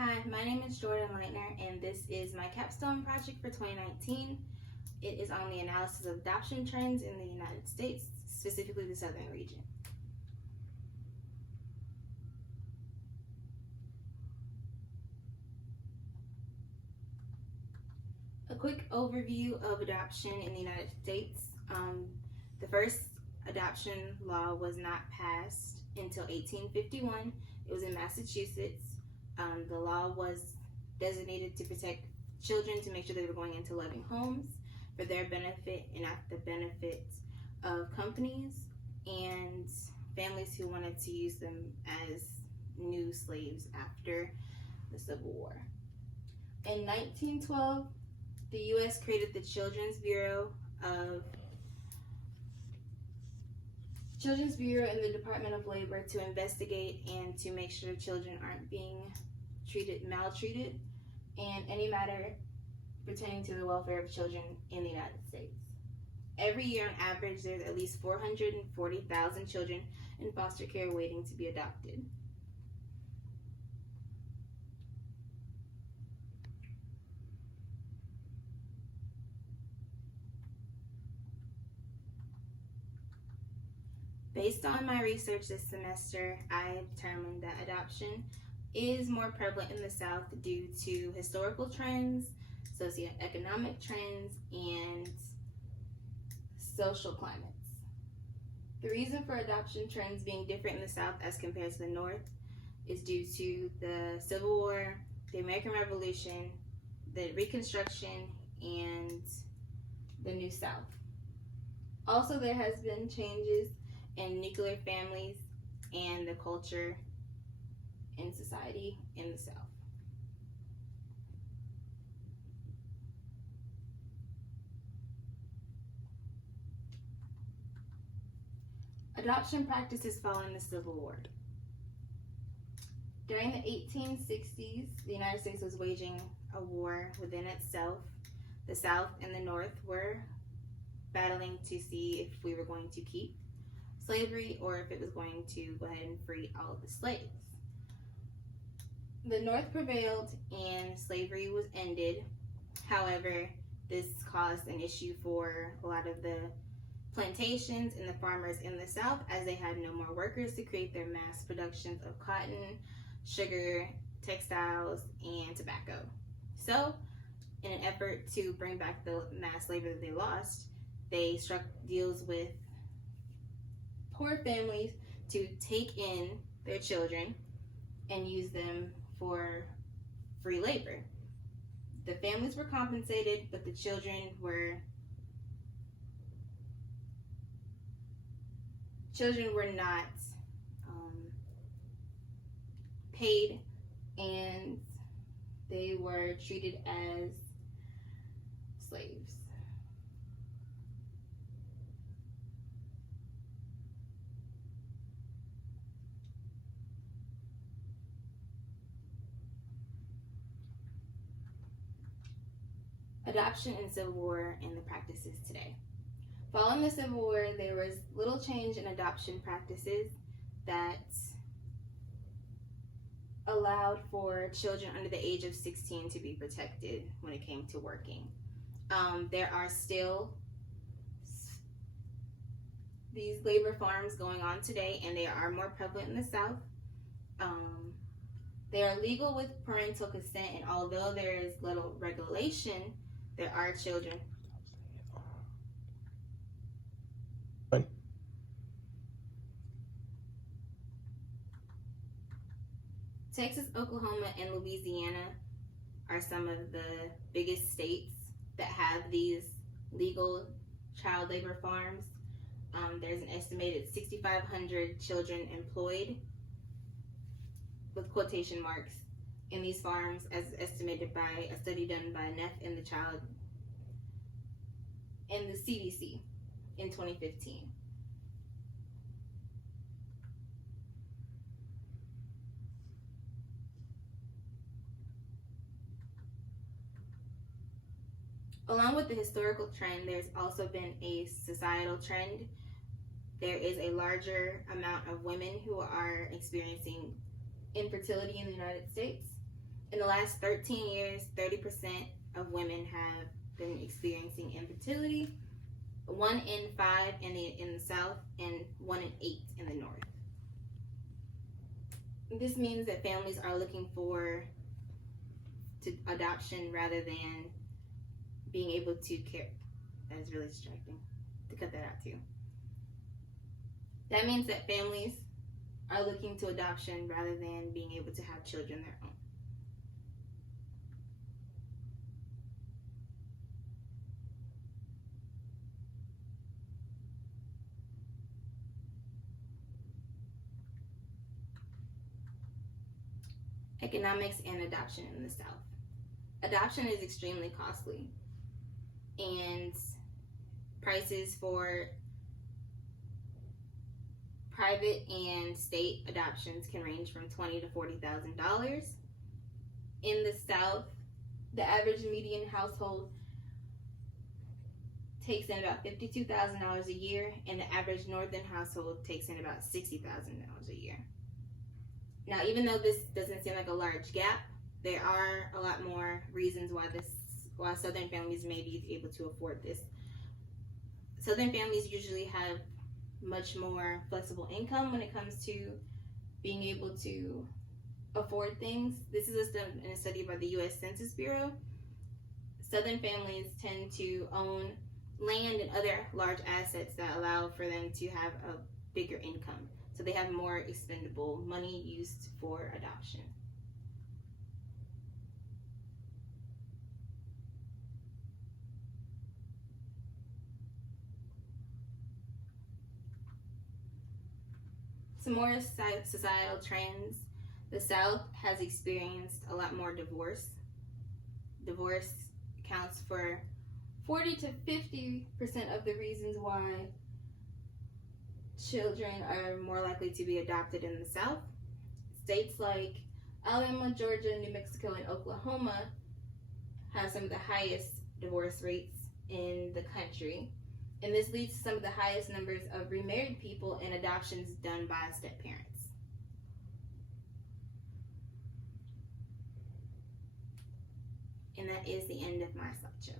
Hi, my name is Jordan Leitner, and this is my capstone project for 2019. It is on the analysis of adoption trends in the United States, specifically the southern region. A quick overview of adoption in the United States. The first adoption law was not passed until 1851. It was in Massachusetts. The law was designated to protect children, to make sure they were going into loving homes for their benefit and not the benefit of companies and families who wanted to use them as new slaves after the Civil War. In 1912, the U.S. created the Children's Bureau in the Department of Labor to investigate and to make sure children aren't being maltreated, and any matter pertaining to the welfare of children in the United States. Every year, on average, there's at least 440,000 children in foster care waiting to be adopted. Based on my research this semester, I determined that adoption is more prevalent in the South due to historical trends, socioeconomic trends, and social climates. The reason for adoption trends being different in the South as compared to the North is due to the Civil War, the American Revolution, the Reconstruction, and the New South. Also, there has been changes in nuclear families and the culture in society in the South. Adoption practices following the Civil War. During the 1860s, the United States was waging a war within itself. The South and the North were battling to see if we were going to keep slavery or if it was going to go ahead and free all of the slaves. The North prevailed and slavery was ended. However, this caused an issue for a lot of the plantations and the farmers in the South, as they had no more workers to create their mass productions of cotton, sugar, textiles, and tobacco. So, in an effort to bring back the mass labor that they lost, they struck deals with poor families to take in their children and use them for free labor. The families were compensated, but the children were not paid, and they were treated as slaves. Adoption and Civil War and the practices today. Following the Civil War, there was little change in adoption practices that allowed for children under the age of 16 to be protected when it came to working. There are still these labor farms going on today, and they are more prevalent in the South. They are legal with parental consent, and although there is little regulation, there are children. Texas, Oklahoma, and Louisiana are some of the biggest states that have these legal child labor farms. There's an estimated 6,500 children employed, with quotation marks, in these farms, as estimated by a study done by NEF and the CDC in 2015. Along with the historical trend, there's also been a societal trend. There is a larger amount of women who are experiencing infertility in the United States. In the last 13 years, 30% of women have been experiencing infertility, 1 in 5 in the South, and 1 in 8 in the North. This means that families are looking for adoption rather than being able to care. That is really distracting. To cut that out too. That means that families are looking to adoption rather than being able to have children their own. Economics and adoption in the South. Adoption is extremely costly, and prices for private and state adoptions can range from $20,000 to $40,000. In the South, the average median household takes in about $52,000 a year, and the average northern household takes in about $60,000 a year. Now, even though this doesn't seem like a large gap, there are a lot more reasons why Southern families may be able to afford this. Southern families usually have much more flexible income when it comes to being able to afford things. This is a study by the U.S. Census Bureau. Southern families tend to own land and other large assets that allow for them to have a bigger income. So they have more expendable money used for adoption. Some more societal trends. The South has experienced a lot more divorce. Divorce accounts for 40 to 50% of the reasons why children are more likely to be adopted in the South. States like Alabama, Georgia, New Mexico, and Oklahoma have some of the highest divorce rates in the country. And this leads to some of the highest numbers of remarried people and adoptions done by step parents. And that is the end of my slideshow.